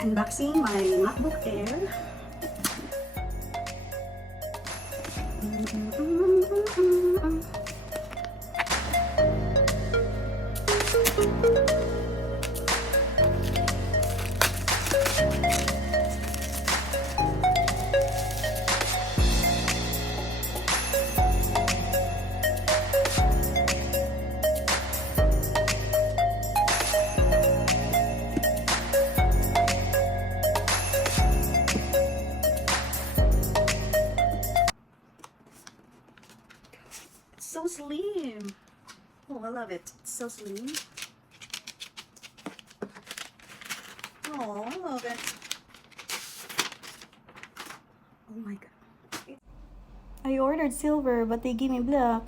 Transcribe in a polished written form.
Unboxing my MacBook Air. So slim. Oh, I love it. It's so slim. Oh, I love it. Oh my god. I ordered silver, but they gave me black.